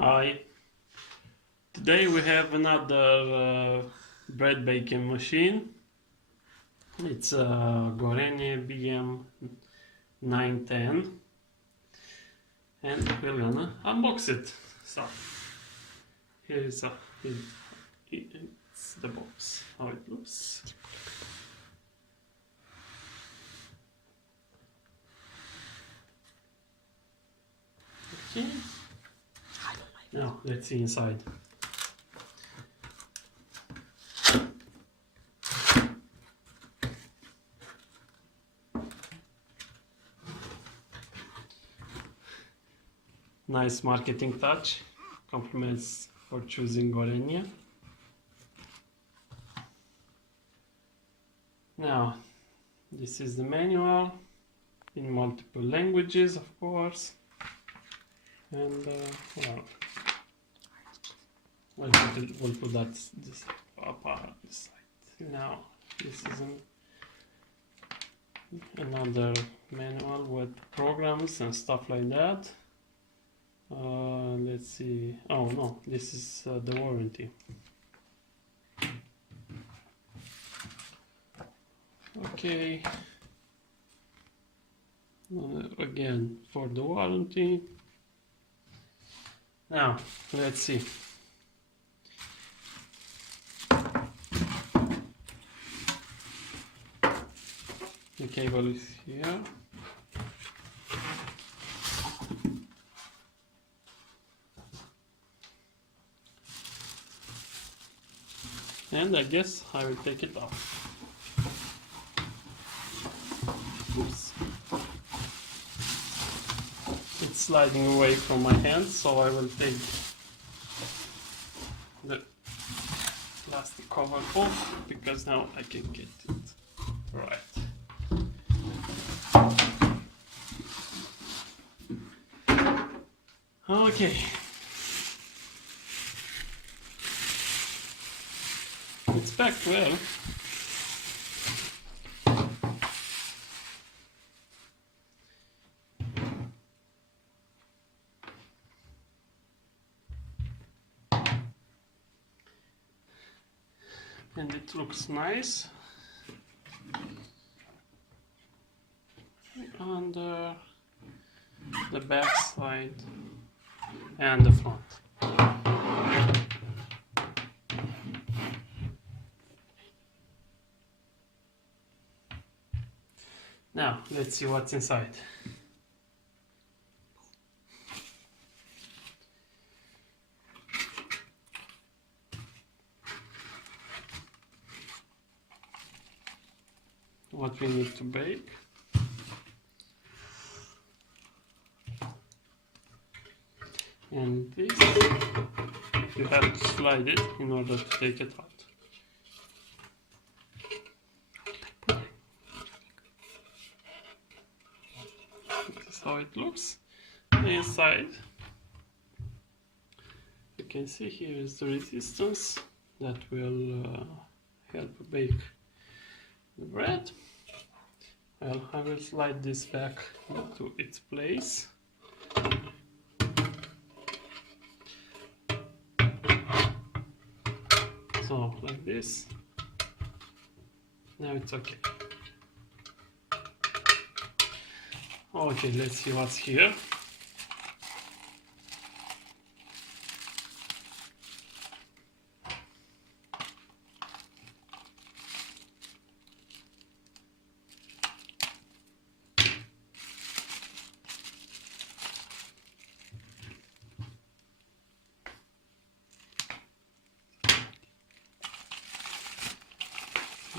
Hi. Today we have another bread baking machine. It's a Gorenje BM 910 and we're gonna unbox it. So it's the box, how it looks. Okay. Now let's see inside. Nice marketing touch. Compliments for choosing Gorenje. Now, this is the manual in multiple languages, of course. And well, we'll put that this apart this side. Now, this is another manual with programs and stuff like that. Let's see. Oh no, this is the warranty. Okay. Again, for the warranty. Now, let's see. The cable is here. And I guess I will take it off. Oops. It's sliding away from my hand, so I will take the plastic cover off because now I can get it right. Okay. It's packed well. And it looks nice. On the back side and the front. Now, let's see what's inside. What we need to bake. And this, you have to slide it in order to take it out. This is how it looks. Inside, you can see here is the resistance that will help bake the bread. Well, I will slide this back into its place. So, like this. Now it's okay. Okay, let's see what's here.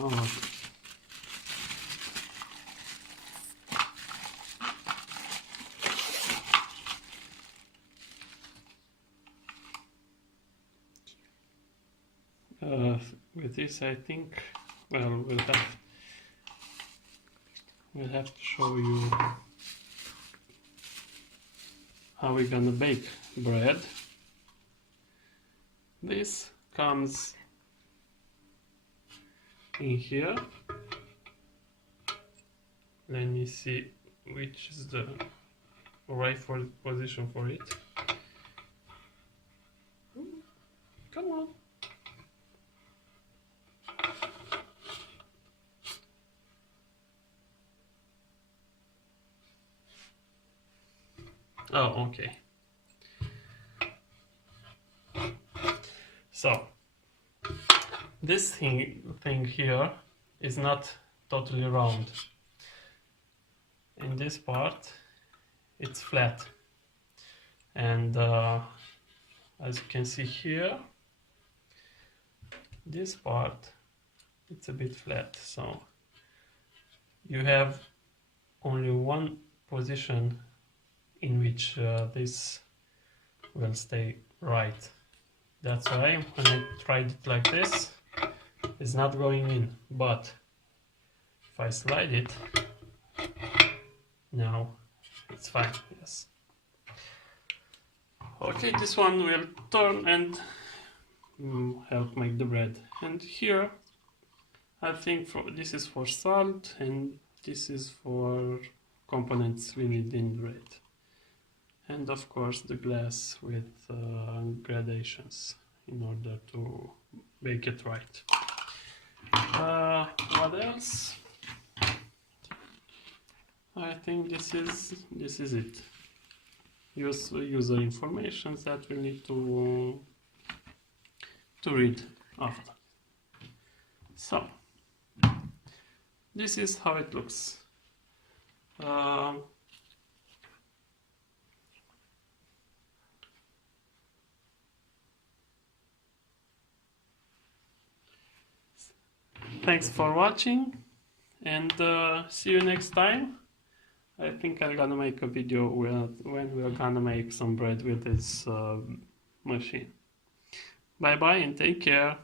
Oh. With this, I think, well, we'll have to show you how we're gonna bake bread. This comes in here. Let me see which is the right position for it. Oh, okay. So this thing here is not totally round. In this part it's flat, and as you can see here, this part it's a bit flat, so you have only one position in which this will stay right. That's why when I tried it like this, it's not going in, but if I slide it, now it's fine, yes. Okay, this one will turn and help make the bread. And here, I think this is for salt, and this is for components we need in bread. And of course the glass with gradations in order to bake it right. What else? I think this is it. User information that we need to read after. So this is how it looks. Thanks for watching, and see you next time. I think I'm gonna make a video when we're gonna make some bread with this machine. Bye bye and take care.